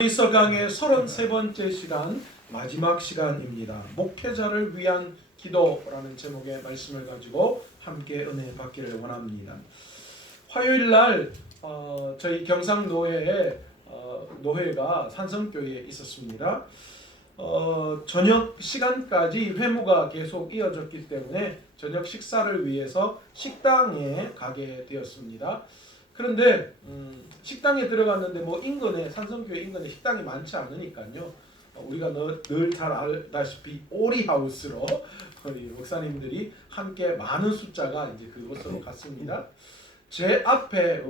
히브리서 강의 33번째 시간, 마지막 시간입니다. 목회자를 위한 기도라는 제목의 말씀을 가지고 함께 은혜 받기를 원합니다. 화요일 날 저희 경상노회에 노회가 산성교회에 있었습니다. 저녁 시간까지 회무가 계속 이어졌기 때문에 저녁 식사를 위해서 식당에 가게 되었습니다. 그런데 식당에 들어갔는데 인근에 산성교회 인근에 식당이 많지 않으니까요. 우리가 늘 잘 알다시피 오리하우스로 우리 목사님들이 함께 많은 숫자가 이제 그곳으로 갔습니다. 제 앞에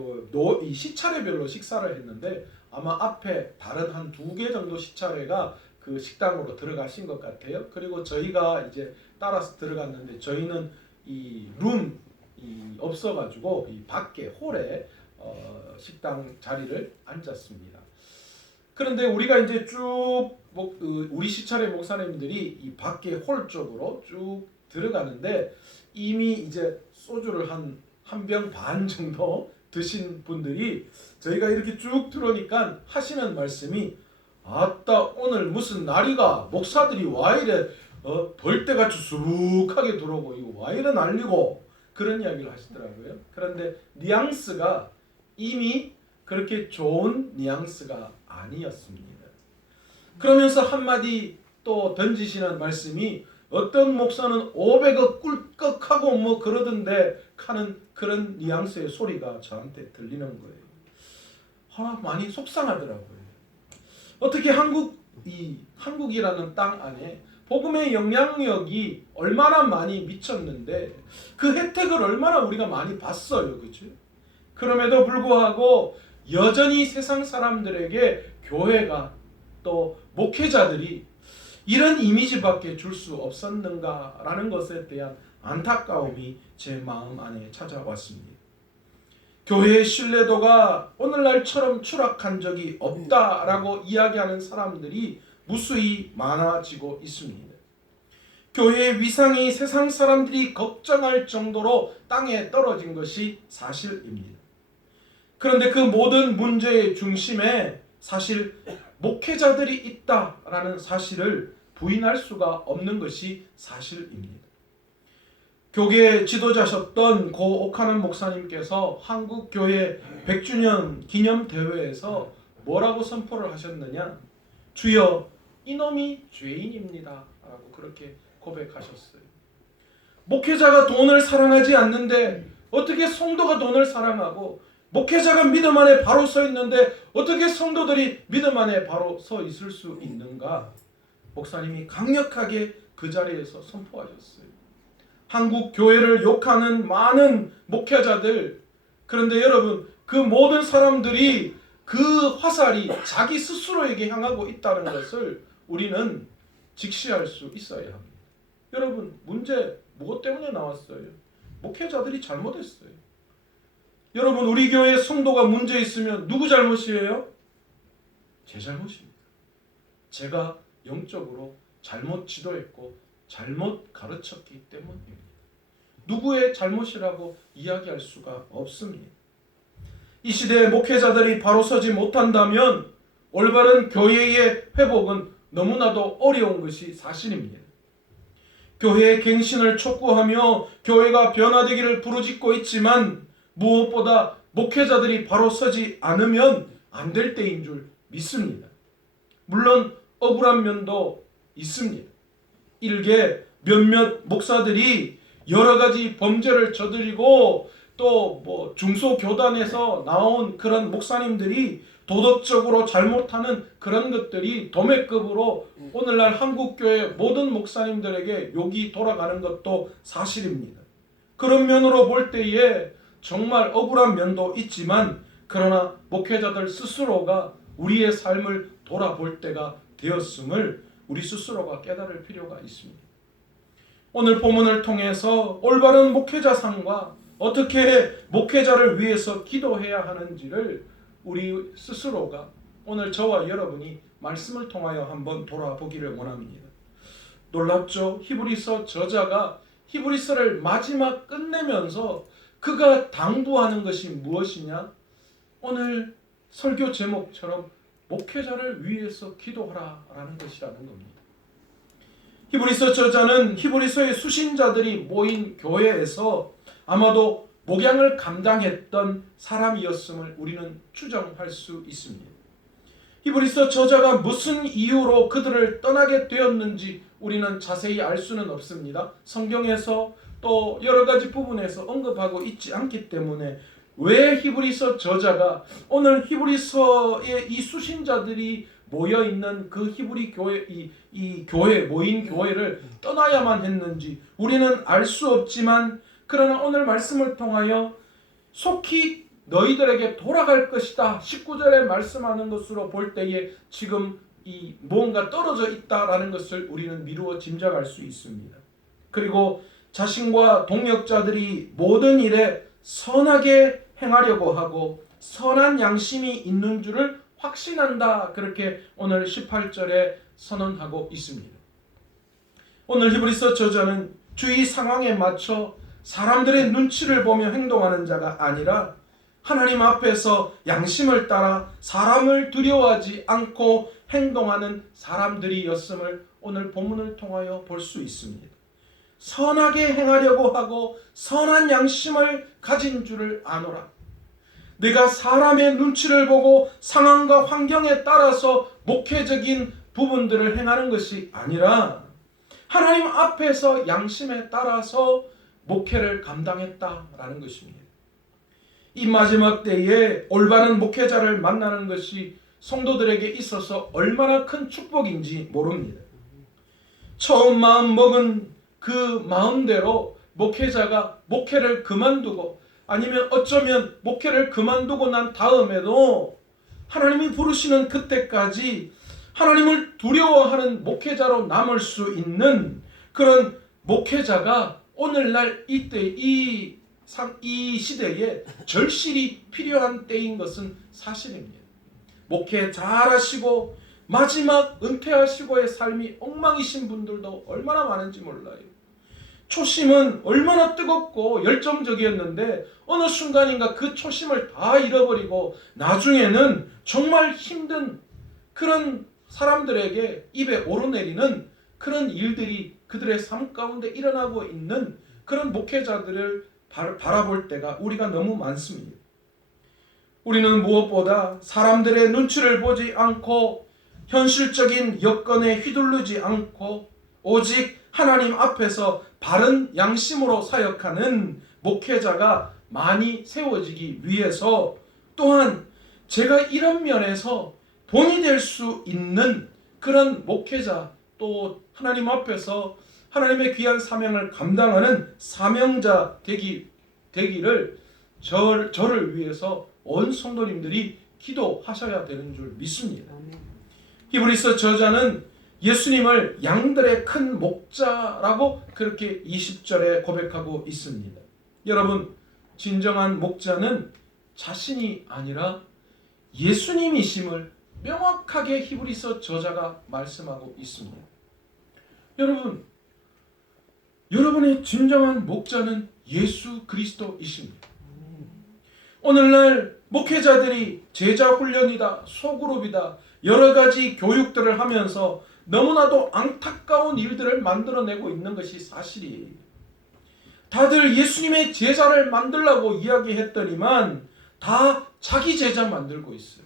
이 시차례별로 식사를 했는데 아마 앞에 다른 한 2개 정도 시차례가 그 식당으로 들어가신 것 같아요. 그리고 저희가 이제 따라서 들어갔는데 저희는 이 룸이 없어가지고 이 밖에 홀에 식당 자리를 앉았습니다. 그런데 우리가 이제 쭉 우리 시차례 목사님들이 이 밖에 홀 쪽으로 쭉 들어가는데 이미 이제 소주를 한 병 반 정도 드신 분들이 저희가 이렇게 쭉 들어오니까 하시는 말씀이 아따 오늘 무슨 날이가 목사들이 와 이래 벌떼같이 수북하게 들어오고 이거 와 이래 날리고 그런 이야기를 하시더라고요. 그런데 뉘앙스가 이미 그렇게 좋은 뉘앙스가 아니었습니다. 그러면서 한마디 또 던지시는 말씀이 어떤 목사는 500억 꿀꺽하고 그러던데 하는 그런 뉘앙스의 소리가 저한테 들리는 거예요. 많이 속상하더라고요. 어떻게 한국이라는 땅 안에 복음의 영향력이 얼마나 많이 미쳤는데 그 혜택을 얼마나 우리가 많이 봤어요. 그죠? 그럼에도 불구하고 여전히 세상 사람들에게 교회가 또 목회자들이 이런 이미지밖에 줄 수 없었는가라는 것에 대한 안타까움이 제 마음 안에 찾아왔습니다. 교회의 신뢰도가 오늘날처럼 추락한 적이 없다라고 이야기하는 사람들이 무수히 많아지고 있습니다. 교회의 위상이 세상 사람들이 걱정할 정도로 땅에 떨어진 것이 사실입니다. 그런데 그 모든 문제의 중심에 사실 목회자들이 있다라는 사실을 부인할 수가 없는 것이 사실입니다. 교계 지도자셨던 고 오카는 목사님께서 한국교회 100주년 기념대회에서 뭐라고 선포를 하셨느냐? 주여 이놈이 죄인입니다 라고 그렇게 고백하셨어요. 목회자가 돈을 사랑하지 않는데 어떻게 성도가 돈을 사랑하고 목회자가 믿음 안에 바로 서 있는데 어떻게 성도들이 믿음 안에 바로 서 있을 수 있는가? 목사님이 강력하게 그 자리에서 선포하셨어요. 한국 교회를 욕하는 많은 목회자들, 그런데 여러분 그 모든 사람들이 그 화살이 자기 스스로에게 향하고 있다는 것을 우리는 직시할 수 있어야 합니다. 여러분 문제 무엇 때문에 나왔어요? 목회자들이 잘못했어요. 여러분 우리 교회 성도가 문제 있으면 누구 잘못이에요? 제 잘못입니다. 제가 영적으로 잘못 지도했고 잘못 가르쳤기 때문입니다. 누구의 잘못이라고 이야기할 수가 없습니다. 이 시대의 목회자들이 바로 서지 못한다면 올바른 교회의 회복은 너무나도 어려운 것이 사실입니다. 교회의 갱신을 촉구하며 교회가 변화되기를 부르짖고 있지만 무엇보다 목회자들이 바로 서지 않으면 안 될 때인 줄 믿습니다. 물론 억울한 면도 있습니다. 일개 몇몇 목사들이 여러 가지 범죄를 저지르고 또 중소교단에서 나온 그런 목사님들이 도덕적으로 잘못하는 그런 것들이 도매급으로 오늘날 한국교회 모든 목사님들에게 욕이 돌아가는 것도 사실입니다. 그런 면으로 볼 때에 정말 억울한 면도 있지만 그러나 목회자들 스스로가 우리의 삶을 돌아볼 때가 되었음을 우리 스스로가 깨달을 필요가 있습니다. 오늘 본문을 통해서 올바른 목회자상과 어떻게 목회자를 위해서 기도해야 하는지를 우리 스스로가 오늘 저와 여러분이 말씀을 통하여 한번 돌아보기를 원합니다. 놀랍죠? 히브리서 저자가 히브리서를 마지막 끝내면서 그가 당부하는 것이 무엇이냐? 오늘 설교 제목처럼 목회자를 위해서 기도하라라는 것이라는 겁니다. 히브리서 저자는 히브리서의 수신자들이 모인 교회에서 아마도 목양을 감당했던 사람이었음을 우리는 추정할 수 있습니다. 히브리서 저자가 무슨 이유로 그들을 떠나게 되었는지 우리는 자세히 알 수는 없습니다. 성경에서 또 여러 가지 부분에서 언급하고 있지 않기 때문에 왜 히브리서 저자가 오늘 히브리서의 이 수신자들이 모여 있는 그 히브리 교회 이 교회 모인 교회를 떠나야만 했는지 우리는 알 수 없지만, 그러나 오늘 말씀을 통하여 속히 너희들에게 돌아갈 것이다 19절에 말씀하는 것으로 볼 때에 지금 이 뭔가 떨어져 있다라는 것을 우리는 미루어 짐작할 수 있습니다. 그리고 자신과 동역자들이 모든 일에 선하게 행하려고 하고 선한 양심이 있는 줄을 확신한다, 그렇게 오늘 18절에 선언하고 있습니다. 오늘 히브리서 저자는 주위 상황에 맞춰 사람들의 눈치를 보며 행동하는 자가 아니라 하나님 앞에서 양심을 따라 사람을 두려워하지 않고 행동하는 사람들이었음을 오늘 본문을 통하여 볼 수 있습니다. 선하게 행하려고 하고 선한 양심을 가진 줄을 아노라. 내가 사람의 눈치를 보고 상황과 환경에 따라서 목회적인 부분들을 행하는 것이 아니라 하나님 앞에서 양심에 따라서 목회를 감당했다라는 것입니다. 이 마지막 때에 올바른 목회자를 만나는 것이 성도들에게 있어서 얼마나 큰 축복인지 모릅니다. 처음 마음 먹은 그 마음대로 목회자가 목회를 그만두고 아니면 어쩌면 목회를 그만두고 난 다음에도 하나님이 부르시는 그때까지 하나님을 두려워하는 목회자로 남을 수 있는 그런 목회자가 오늘날 이때 이 시대에 절실히 필요한 때인 것은 사실입니다. 목회 잘하시고 마지막 은퇴하시고의 삶이 엉망이신 분들도 얼마나 많은지 몰라요. 초심은 얼마나 뜨겁고 열정적이었는데 어느 순간인가 그 초심을 다 잃어버리고 나중에는 정말 힘든 그런 사람들에게 입에 오르내리는 그런 일들이 그들의 삶 가운데 일어나고 있는 그런 목회자들을 바라볼 때가 우리가 너무 많습니다. 우리는 무엇보다 사람들의 눈치를 보지 않고 현실적인 여건에 휘둘르지 않고 오직 하나님 앞에서 바른 양심으로 사역하는 목회자가 많이 세워지기 위해서, 또한 제가 이런 면에서 본이 될 수 있는 그런 목회자, 또 하나님 앞에서 하나님의 귀한 사명을 감당하는 사명자 되기를 저를 위해서 온 성도님들이 기도하셔야 되는 줄 믿습니다. 히브리서 저자는 예수님을 양들의 큰 목자라고 그렇게 20절에 고백하고 있습니다. 여러분, 진정한 목자는 자신이 아니라 예수님이심을 명확하게 히브리서 저자가 말씀하고 있습니다. 여러분의 진정한 목자는 예수 그리스도이십니다. 오늘날 목회자들이 제자 훈련이다, 소그룹이다, 여러 가지 교육들을 하면서 너무나도 안타까운 일들을 만들어내고 있는 것이 사실이에요. 다들 예수님의 제자를 만들라고 이야기했더니만 다 자기 제자 만들고 있어요.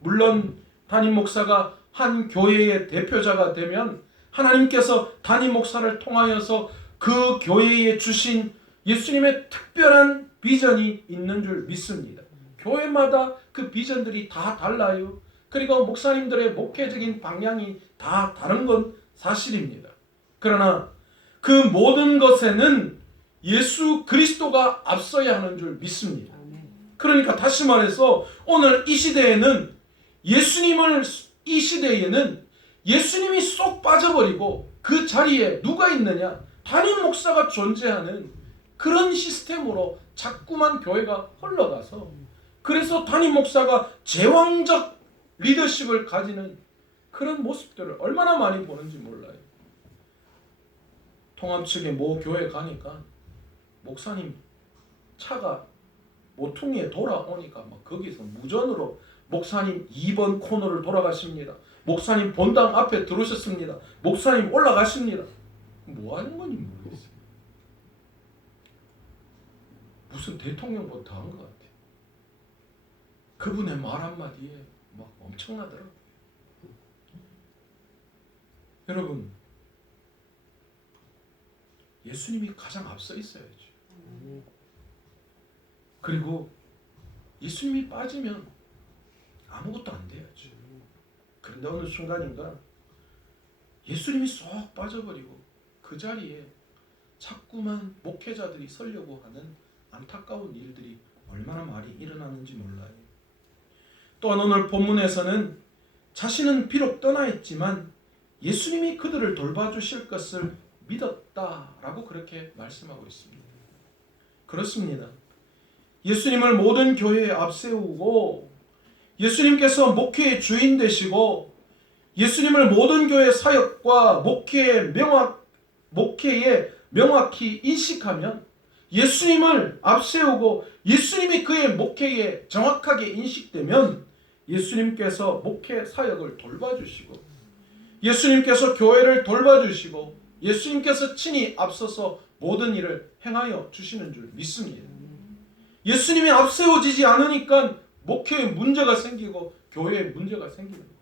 물론 담임 목사가 한 교회의 대표자가 되면 하나님께서 담임 목사를 통하여서 그 교회에 주신 예수님의 특별한 비전이 있는 줄 믿습니다. 교회마다 그 비전들이 다 달라요. 그리고 목사님들의 목회적인 방향이 다 다른 건 사실입니다. 그러나 그 모든 것에는 예수 그리스도가 앞서야 하는 줄 믿습니다. 그러니까 다시 말해서 오늘 이 시대에는 예수님이 쏙 빠져버리고 그 자리에 누가 있느냐? 담임 목사가 존재하는 그런 시스템으로 자꾸만 교회가 흘러가서, 그래서 담임 목사가 제왕적 리더십을 가지는 그런 모습들을 얼마나 많이 보는지 몰라요. 통합 측의 모 교회 가니까 목사님 차가 모퉁이에 돌아오니까 막 거기서 무전으로 목사님 2번 코너를 돌아가십니다. 목사님 본당 앞에 들어오셨습니다. 목사님 올라가십니다. 뭐 하는 건지 모르겠어요. 무슨 대통령보다 더한 것 같아요. 그분의 말 한마디에 막 엄청나더라고요. 여러분, 예수님이 가장 앞서 있어야죠. 그리고 예수님이 빠지면 아무것도 안 돼야죠. 그런데 어느 순간인가 예수님이 쏙 빠져버리고 그 자리에 자꾸만 목회자들이 서려고 하는 안타까운 일들이 얼마나 많이 일어나는지 몰라요. 또한 오늘 본문에서는 자신은 비록 떠나 있지만 예수님이 그들을 돌봐주실 것을 믿었다라고 그렇게 말씀하고 있습니다. 그렇습니다. 예수님을 모든 교회에 앞세우고 예수님께서 목회의 주인 되시고 예수님을 모든 교회 사역과 목회에 명확히 인식하면 예수님을 앞세우고 예수님이 그의 목회에 정확하게 인식되면 예수님께서 목회 사역을 돌봐주시고 예수님께서 교회를 돌봐주시고 예수님께서 친히 앞서서 모든 일을 행하여 주시는 줄 믿습니다. 예수님이 앞세워지지 않으니까 목회에 문제가 생기고 교회에 문제가 생기는 거예요.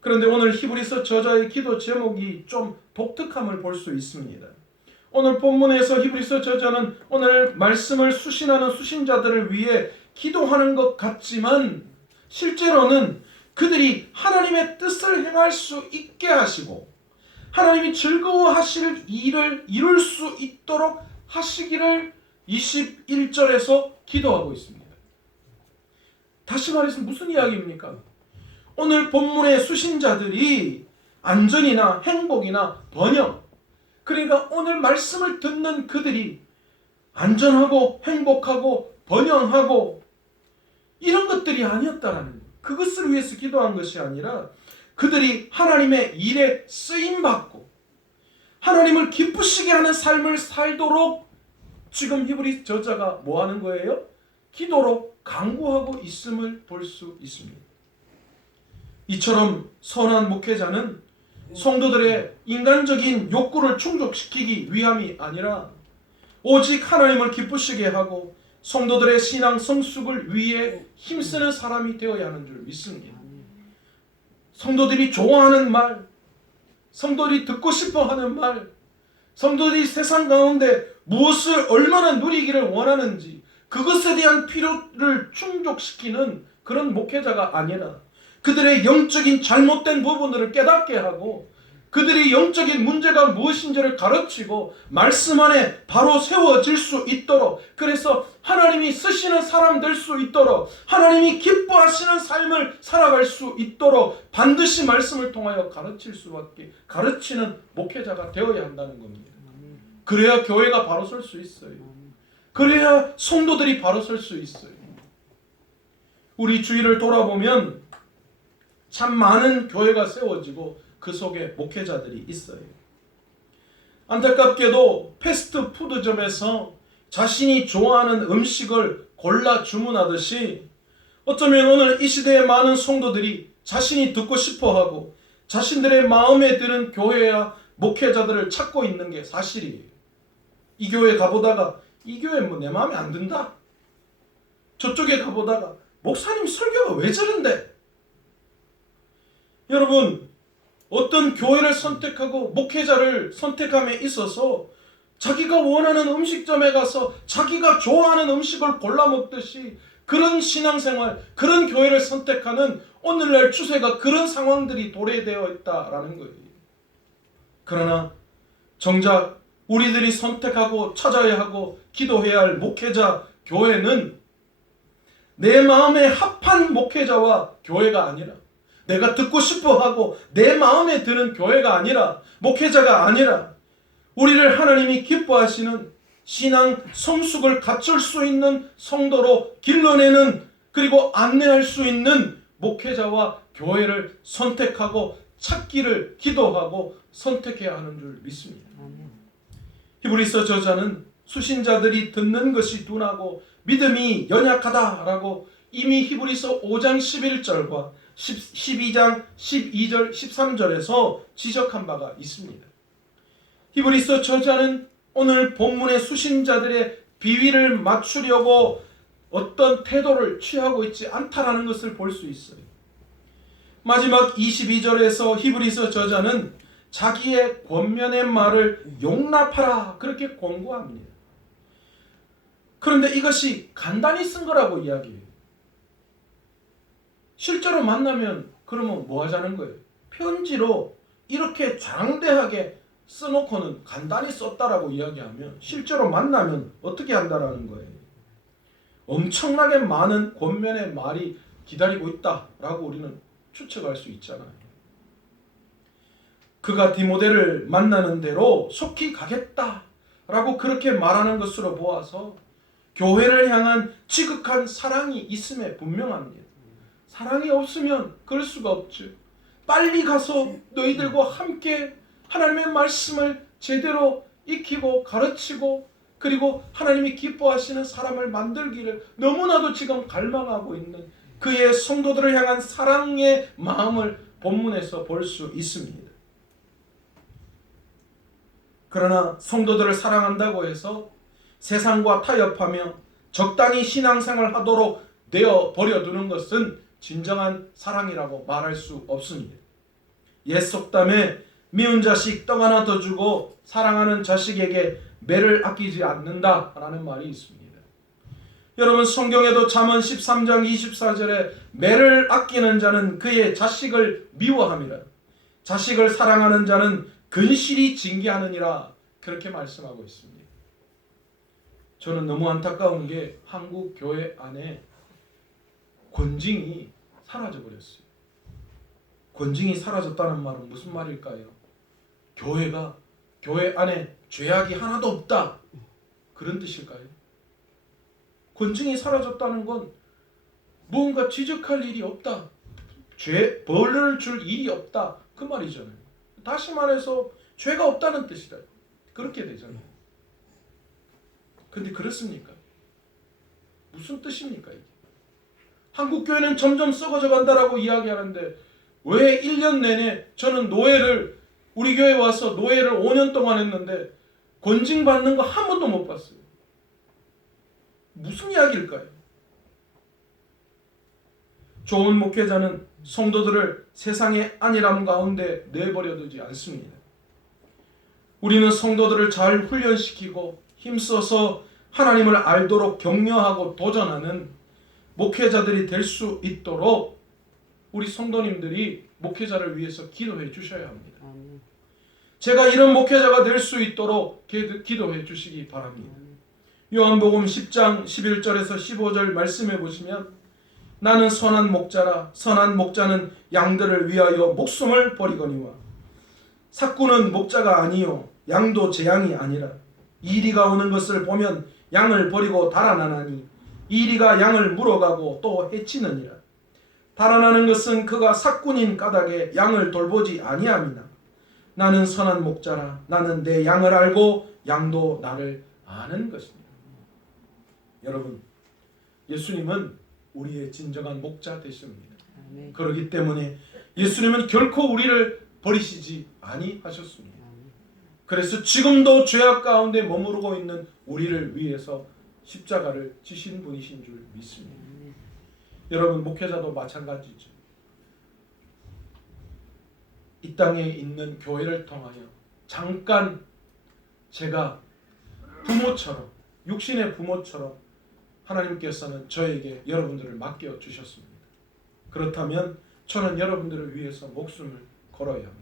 그런데 오늘 히브리서 저자의 기도 제목이 좀 독특함을 볼 수 있습니다. 오늘 본문에서 히브리서 저자는 오늘 말씀을 수신하는 수신자들을 위해 기도하는 것 같지만 실제로는 그들이 하나님의 뜻을 행할 수 있게 하시고 하나님이 즐거워하실 일을 이룰 수 있도록 하시기를 21절에서 기도하고 있습니다. 다시 말해서 무슨 이야기입니까? 오늘 본문의 수신자들이 안전이나 행복이나 번영, 그러니까 오늘 말씀을 듣는 그들이 안전하고 행복하고 번영하고 이런 것들이 아니었다라는 거예요. 그것을 위해서 기도한 것이 아니라 그들이 하나님의 일에 쓰임받고 하나님을 기쁘시게 하는 삶을 살도록 지금 히브리 저자가 뭐 하는 거예요? 기도로 강구하고 있음을 볼 수 있습니다. 이처럼 선한 목회자는 성도들의 인간적인 욕구를 충족시키기 위함이 아니라 오직 하나님을 기쁘시게 하고 성도들의 신앙 성숙을 위해 힘쓰는 사람이 되어야 하는 줄 믿습니다. 성도들이 좋아하는 말, 성도들이 듣고 싶어하는 말, 성도들이 세상 가운데 무엇을 얼마나 누리기를 원하는지 그것에 대한 필요를 충족시키는 그런 목회자가 아니라 그들의 영적인 잘못된 부분들을 깨닫게 하고 그들이 영적인 문제가 무엇인지를 가르치고 말씀 안에 바로 세워질 수 있도록, 그래서 하나님이 쓰시는 사람 될 수 있도록, 하나님이 기뻐하시는 삶을 살아갈 수 있도록 반드시 말씀을 통하여 가르치는 목회자가 되어야 한다는 겁니다. 그래야 교회가 바로 설 수 있어요. 그래야 성도들이 바로 설 수 있어요. 우리 주위를 돌아보면 참 많은 교회가 세워지고 그 속에 목회자들이 있어요. 안타깝게도 패스트푸드점에서 자신이 좋아하는 음식을 골라 주문하듯이 어쩌면 오늘 이 시대의 많은 성도들이 자신이 듣고 싶어하고 자신들의 마음에 드는 교회와 목회자들을 찾고 있는 게 사실이에요. 이 교회 가보다가 이 교회 뭐 내 마음에 안 든다. 저쪽에 가보다가 목사님 설교가 왜 저런데. 여러분, 어떤 교회를 선택하고 목회자를 선택함에 있어서 자기가 원하는 음식점에 가서 자기가 좋아하는 음식을 골라 먹듯이 그런 신앙생활, 그런 교회를 선택하는 오늘날 추세가 그런 상황들이 도래되어 있다라는 거예요. 그러나 정작 우리들이 선택하고 찾아야 하고 기도해야 할 목회자, 교회는 내 마음에 합한 목회자와 교회가 아니라 내가 듣고 싶어하고 내 마음에 드는 교회가 아니라 목회자가 아니라 우리를 하나님이 기뻐하시는 신앙 성숙을 갖출 수 있는 성도로 길러내는 그리고 안내할 수 있는 목회자와 교회를 선택하고 찾기를 기도하고 선택해야 하는 줄 믿습니다. 히브리서 저자는 수신자들이 듣는 것이 둔하고 믿음이 연약하다라고 이미 히브리서 5장 11절과 12장 12절 13절에서 지적한 바가 있습니다. 히브리서 저자는 오늘 본문의 수신자들의 비위를 맞추려고 어떤 태도를 취하고 있지 않다라는 것을 볼 수 있어요. 마지막 22절에서 히브리서 저자는 자기의 권면의 말을 용납하라 그렇게 권고합니다. 그런데 이것이 간단히 쓴 거라고 이야기해요. 실제로 만나면 그러면 뭐 하자는 거예요? 편지로 이렇게 장대하게 써놓고는 간단히 썼다라고 이야기하면 실제로 만나면 어떻게 한다라는 거예요? 엄청나게 많은 권면의 말이 기다리고 있다라고 우리는 추측할 수 있잖아요. 그가 디모데를 만나는 대로 속히 가겠다라고 그렇게 말하는 것으로 보아서 교회를 향한 지극한 사랑이 있음에 분명합니다. 사랑이 없으면 그럴 수가 없죠. 빨리 가서 너희들과 함께 하나님의 말씀을 제대로 익히고 가르치고 그리고 하나님이 기뻐하시는 사람을 만들기를 너무나도 지금 갈망하고 있는 그의 성도들을 향한 사랑의 마음을 본문에서 볼 수 있습니다. 그러나 성도들을 사랑한다고 해서 세상과 타협하며 적당히 신앙생활 하도록 내어 버려두는 것은 진정한 사랑이라고 말할 수 없습니다. 옛 속담에 미운 자식 떡 하나 더 주고 사랑하는 자식에게 매를 아끼지 않는다라는 말이 있습니다. 여러분 성경에도 잠언 13장 24절에 매를 아끼는 자는 그의 자식을 미워함이라 자식을 사랑하는 자는 근실히 징계하느니라 그렇게 말씀하고 있습니다. 저는 너무 안타까운 게 한국 교회 안에 권징이 사라져버렸어요. 권징이 사라졌다는 말은 무슨 말일까요? 교회 안에 죄악이 하나도 없다 그런 뜻일까요? 권징이 사라졌다는 건 무언가 지적할 일이 없다, 벌을 줄 일이 없다 그 말이잖아요. 다시 말해서 죄가 없다는 뜻이다 그렇게 되잖아요. 근데 그렇습니까? 무슨 뜻입니까 이게? 한국교회는 점점 썩어져 간다라고 이야기하는데 왜 1년 내내 저는 노예를 우리 교회에 와서 노예를 5년 동안 했는데 권징받는 거 한 번도 못 봤어요. 무슨 이야기일까요? 좋은 목회자는 성도들을 세상의 안일함 가운데 내버려두지 않습니다. 우리는 성도들을 잘 훈련시키고 힘써서 하나님을 알도록 격려하고 도전하는 목회자들이 될 수 있도록 우리 성도님들이 목회자를 위해서 기도해 주셔야 합니다. 제가 이런 목회자가 될 수 있도록 기도해 주시기 바랍니다. 요한복음 10장 11절에서 15절 말씀해 보시면 나는 선한 목자라 선한 목자는 양들을 위하여 목숨을 버리거니와 삭구는 목자가 아니요 양도 제 양이 아니라 이리가 오는 것을 보면 양을 버리고 달아나나니 이리가 양을 물어가고 또 해치느니라. 달아나는 것은 그가 삭군인 까닭에 양을 돌보지 아니함이나 나는 선한 목자라 나는 내 양을 알고 양도 나를 아는 것입니다. 여러분 예수님은 우리의 진정한 목자 되십니다. 그렇기 때문에 예수님은 결코 우리를 버리시지 아니하셨습니다. 그래서 지금도 죄악 가운데 머무르고 있는 우리를 위해서 십자가를 지신 분이신 줄 믿습니다. 여러분 목회자도 마찬가지죠. 이 땅에 있는 교회를 통하여 잠깐 제가 부모처럼 육신의 부모처럼 하나님께서는 저에게 여러분들을 맡겨 주셨습니다. 그렇다면 저는 여러분들을 위해서 목숨을 걸어야 합니다.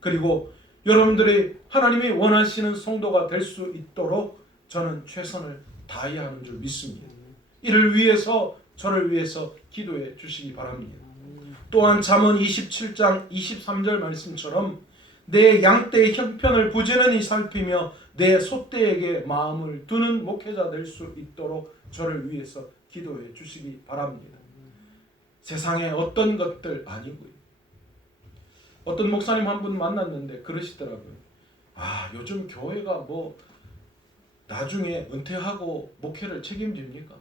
그리고 여러분들이 하나님이 원하시는 성도가 될 수 있도록 저는 최선을 다해야 하는 줄 믿습니다. 이를 위해서 저를 위해서 기도해 주시기 바랍니다. 또한 잠언 27장 23절 말씀처럼 내 양떼의 형편을 부지런히 살피며 내 소떼에게 마음을 두는 목회자 될 수 있도록 저를 위해서 기도해 주시기 바랍니다. 세상에 어떤 것들 아니고요. 어떤 목사님 한 분 만났는데 그러시더라고요. 요즘 교회가 뭐 나중에 은퇴하고 목회를 책임집니까?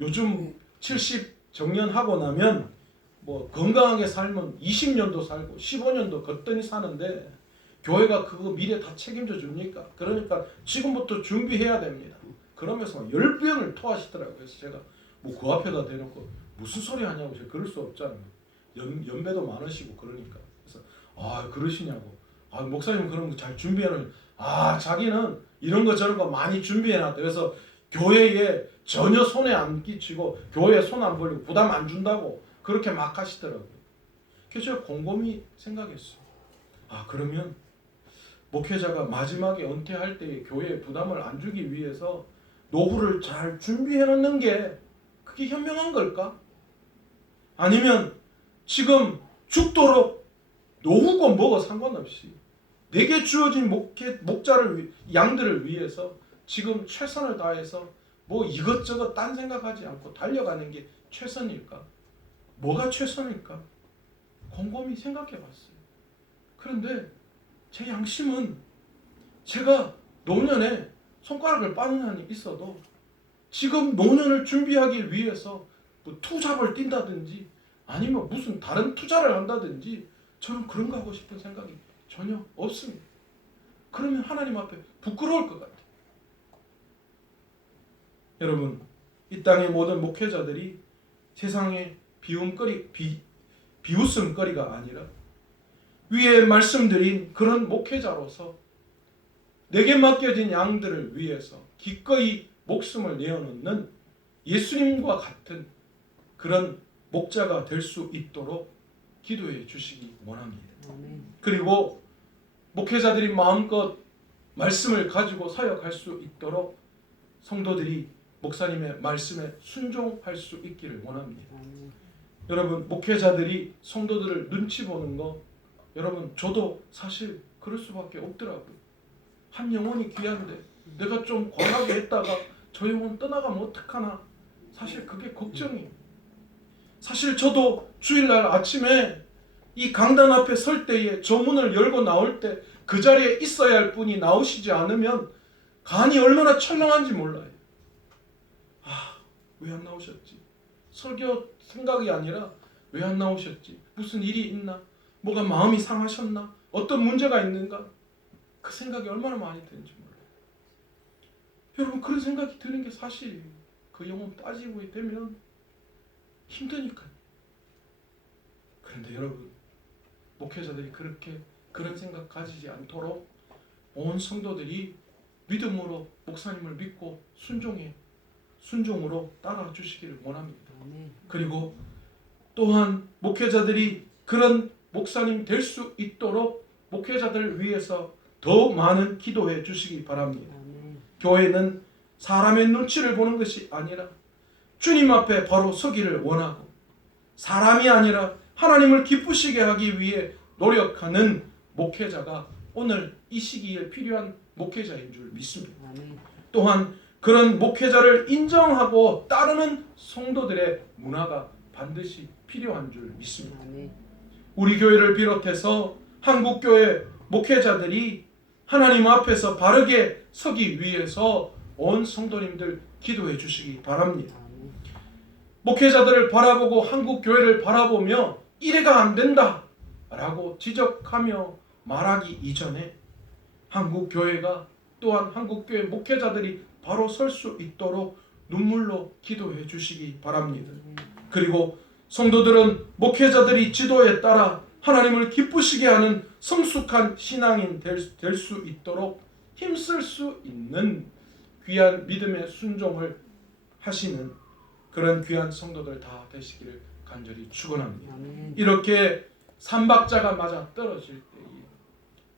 요즘 70 정년하고 나면 뭐 건강하게 살면 20년도 살고 15년도 거뜬히 사는데 교회가 그거 미래 다 책임져 줍니까? 그러니까 지금부터 준비해야 됩니다. 그러면서 막 열병을 토하시더라고요. 그래서 제가 뭐 그 앞에다 대놓고 무슨 소리 하냐고, 제가 그럴 수 없잖아요. 연배도 많으시고 그러니까. 그래서 아 그러시냐고. 아 목사님 그런 거 잘 준비해놓은. 아 자기는 이런 거 저런 거 많이 준비해놨다. 그래서 교회에 전혀 손에 안 끼치고 교회에 손 안 벌리고 부담 안 준다고 그렇게 막 하시더라고요. 그래서 제가 곰곰이 생각했어요. 아 그러면 목회자가 마지막에 은퇴할 때에 교회에 부담을 안 주기 위해서 노후를 잘 준비해 놓는 게 그게 현명한 걸까? 아니면 지금 죽도록 노후고 뭐고 상관없이 내게 주어진 목자를 양들을 위해서 지금 최선을 다해서 뭐 이것저것 딴 생각하지 않고 달려가는 게 최선일까? 뭐가 최선일까? 곰곰이 생각해 봤어요. 그런데 제 양심은 제가 노년에 손가락을 빠는 한이 있어도 지금 노년을 준비하기 위해서 뭐 투잡을 뛴다든지 아니면 무슨 다른 투자를 한다든지 저는 그런 거 하고 싶은 생각이 전혀 없습니다. 그러면 하나님 앞에 부끄러울 것 같아요. 여러분, 이 땅의 모든 목회자들이 세상의 비웃음거리가 아니라 위에 말씀드린 그런 목회자로서 내게 맡겨진 양들을 위해서 기꺼이 목숨을 내어놓는 예수님과 같은 그런 목자가 될 수 있도록 기도해 주시기 원합니다. 그리고 목회자들이 마음껏 말씀을 가지고 사역할 수 있도록 성도들이 목사님의 말씀에 순종할 수 있기를 원합니다. 여러분, 목회자들이 성도들을 눈치 보는 거, 여러분 저도 사실 그럴 수밖에 없더라고요. 한 영혼이 귀한데 내가 좀 과하게 했다가 저 영혼 떠나가면 어떡하나, 사실 그게 걱정이에요. 사실 저도 주일날 아침에 이 강단 앞에 설 때에 저 문을 열고 나올 때 그 자리에 있어야 할 분이 나오시지 않으면 간이 얼마나 철렁한지 몰라요. 아, 왜 안 나오셨지? 설교 생각이 아니라 왜 안 나오셨지? 무슨 일이 있나? 뭐가 마음이 상하셨나? 어떤 문제가 있는가? 그 생각이 얼마나 많이 드는지 몰라요. 여러분, 그런 생각이 드는 게 사실이에요. 그 영혼 빠지고 되면 힘드니까요. 그런데 여러분, 목회자들이 그런 생각 가지지 않도록 온 성도들이 믿음으로 목사님을 믿고 순종으로 따라 주시기를 원합니다. 그리고 또한 목회자들이 그런 목사님 될 수 있도록 목회자들을 위해서 더 많은 기도해 주시기 바랍니다. 교회는 사람의 눈치를 보는 것이 아니라 주님 앞에 바로 서기를 원하고 사람이 아니라 하나님을 기쁘시게 하기 위해 노력하는 목회자가 오늘 이 시기에 필요한 목회자인 줄 믿습니다. 또한 그런 목회자를 인정하고 따르는 성도들의 문화가 반드시 필요한 줄 믿습니다. 우리 교회를 비롯해서 한국교회 목회자들이 하나님 앞에서 바르게 서기 위해서 온 성도님들 기도해 주시기 바랍니다. 목회자들을 바라보고 한국교회를 바라보며 이래가 안 된다 라고 지적하며 말하기 이전에 한국교회가 또한 한국교회 목회자들이 바로 설 수 있도록 눈물로 기도해 주시기 바랍니다. 그리고 성도들은 목회자들이 지도에 따라 하나님을 기쁘시게 하는 성숙한 신앙인 될 수 있도록 힘쓸 수 있는 귀한 믿음의 순종을 하시는 그런 귀한 성도들 다 되시기를 간절히 축원합니다. 이렇게 삼박자가 맞아 떨어질 때에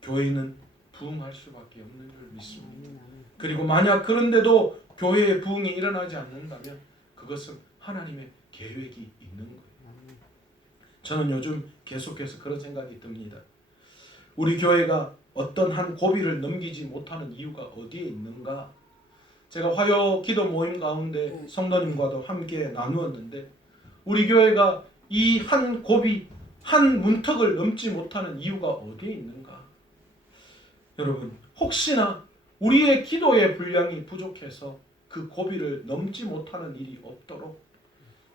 교회는 부흥할 수밖에 없는 줄 믿습니다. 그리고 만약 그런데도 교회의 부흥이 일어나지 않는다면 그것은 하나님의 계획이 있는 거예요. 저는 요즘 계속해서 그런 생각이 듭니다. 우리 교회가 어떤 한 고비를 넘기지 못하는 이유가 어디에 있는가? 제가 화요 기도 모임 가운데 성도님과도 함께 나누었는데 우리 교회가 이 한 고비, 한 문턱을 넘지 못하는 이유가 어디에 있는가? 여러분, 혹시나 우리의 기도의 분량이 부족해서 그 고비를 넘지 못하는 일이 없도록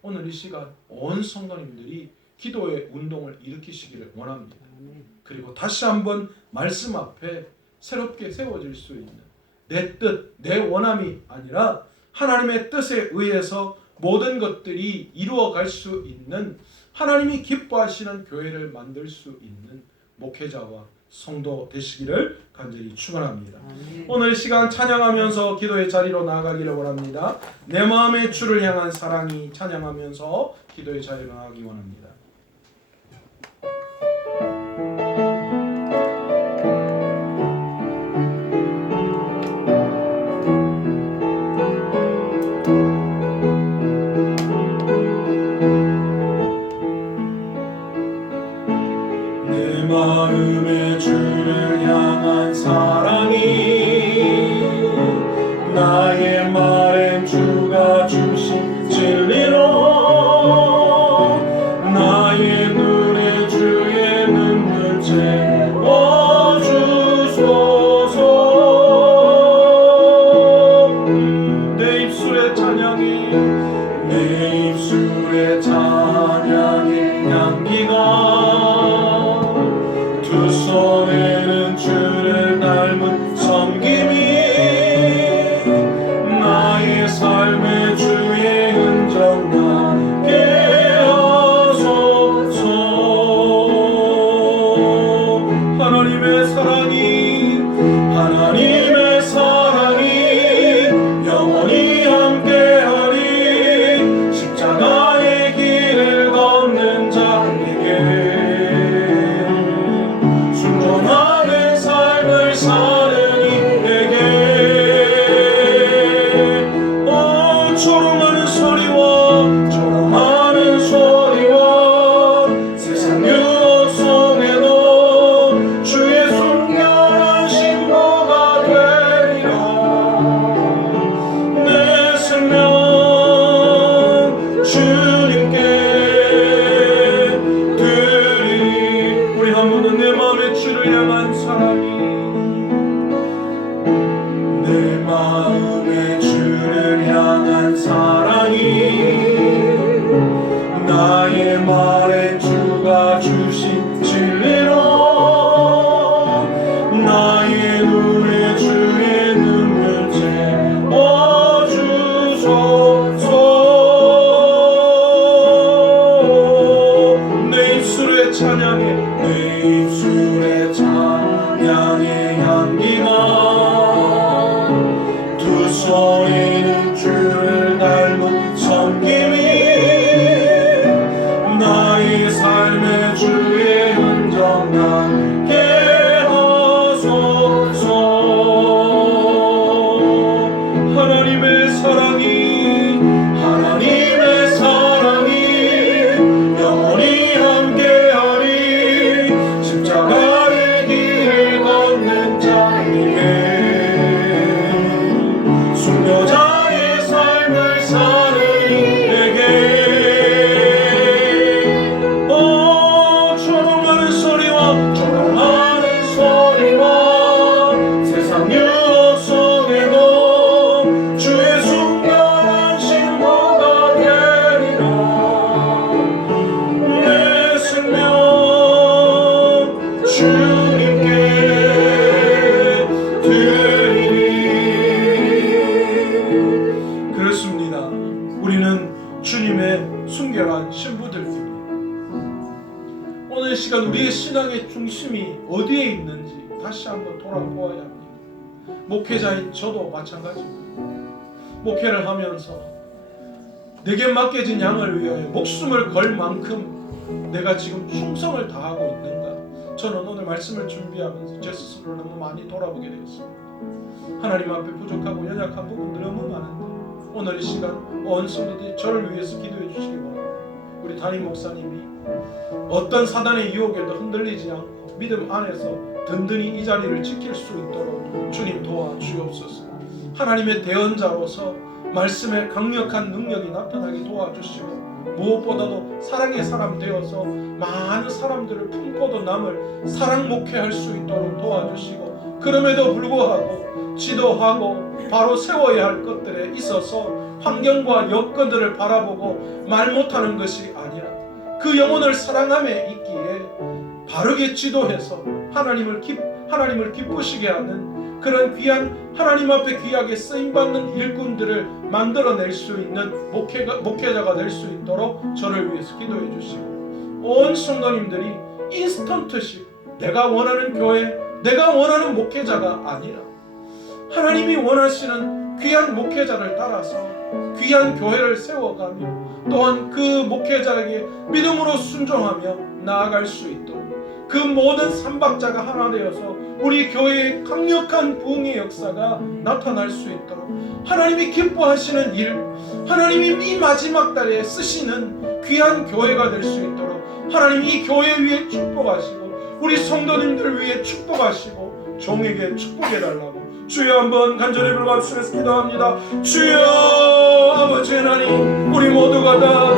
오늘 이 시간 온 성도님들이 기도의 운동을 일으키시기를 원합니다. 그리고 다시 한번 말씀 앞에 새롭게 세워질 수 있는 내 뜻, 내 원함이 아니라 하나님의 뜻에 의해서 모든 것들이 이루어갈 수 있는 하나님이 기뻐하시는 교회를 만들 수 있는 목회자와 성도 되시기를 간절히 축원합니다. 오늘 시간 찬양하면서 기도의 자리로 나아가기를 원합니다. 내 마음의 주를 향한 사랑이 찬양하면서 기도의 자리로 나아가기 원합니다. 내 마음의 주를 향한 사랑이 나의 말엔 주가 주신 진리로 나의 눈에 주의 눈물 채워주소서. 내 입술의 찬양이 내 입술의 찬양의 향기가 두 손에는 주를 닮은 섬김이 나의 삶의 주의 흔적 나게 하소서. 하나님의 사랑이 하나님의 사랑이 영원히 함께하리. 십자가의 길을 걷는 자에게 순종하는 삶을 사는 이에게 조롱하는 소리와 세상 유혹 속에도 주의 순결한 신부가 되리라. 내 생명 주님께 드리리. 우리 한 번은 내 마음의 주를 향한 사랑이 내 마음의 주를 향한 사랑이 나의 말에 주가 주신 진리로 나의 눈에 주의 눈물 채워주소서. 내 입술의 찬양이 내 입술의 찬양의 향기가 두 손에는 주를 닮은 섬김이 나의 삶의 주의 흔적 나게 하소서. 하나님의 사랑이 영원히 함께하리. 십자가의 길을 걷는 자에게 순교자의 삶을 사는 이에게 조롱하는 소리와 세상 유혹 속에도 주의 순결한 신부가 되리라. 내 생명 주님께 드리리. 그렇습니다. 우리는 주님의 순결한 신부들입니다. 오늘 시간 우리의 신앙의 중심이 어디에 있는지 다시 한번 돌아보아야 합니다. 목회자인 저도 마찬가지입니다. 목회를 하면서 내게 맡겨진 양을 위하여 목숨을 걸 만큼 내가 지금 충성을 다하고 있는가? 저는 오늘 말씀을 준비하면서 제 스스로를 너무 많이 돌아보게 되었습니다. 하나님 앞에 부족하고 연약한 부분들이 너무 많은데 오늘 이 시간 온 성도들이 저를 위해서 기도해 주시기 바랍니다. 우리 담임 목사님이 어떤 사단의 유혹에도 흔들리지 않고 믿음 안에서 든든히 이 자리를 지킬 수 있도록 주님 도와주옵소서. 하나님의 대언자로서 말씀의 강력한 능력이 나타나게 도와주시고 무엇보다도 사랑의 사람 되어서 많은 사람들을 품고도 남을 사랑 목회할 수 있도록 도와주시고 그럼에도 불구하고 지도하고 바로 세워야 할 것들에 있어서 환경과 여건들을 바라보고 말 못하는 것이 아니라 그 영혼을 사랑함에 있기에 바르게 지도해서 하나님을 기쁘시게 하는 그런 귀한 하나님 앞에 귀하게 쓰임받는 일꾼들을 만들어낼 수 있는 목회자가 될 수 있도록 저를 위해서 기도해 주시고, 온 성도님들이 인스턴트식 내가 원하는 교회, 내가 원하는 목회자가 아니라 하나님이 원하시는 귀한 목회자를 따라서 귀한 교회를 세워가며 또한 그 목회자에게 믿음으로 순종하며 나아갈 수 있도록, 그 모든 삼박자가 하나 되어서 우리 교회의 강력한 부흥의 역사가 나타날 수 있도록, 하나님이 기뻐하시는 일, 하나님이 이 마지막 달에 쓰시는 귀한 교회가 될 수 있도록 하나님이 이 교회 위에 축복하시고 우리 성도님들 위에 축복하시고 종에게 축복해달라고 주여 한번 간절히 불러주시면서 기도합니다. 주여 아버지 하나님, 우리 모두가 다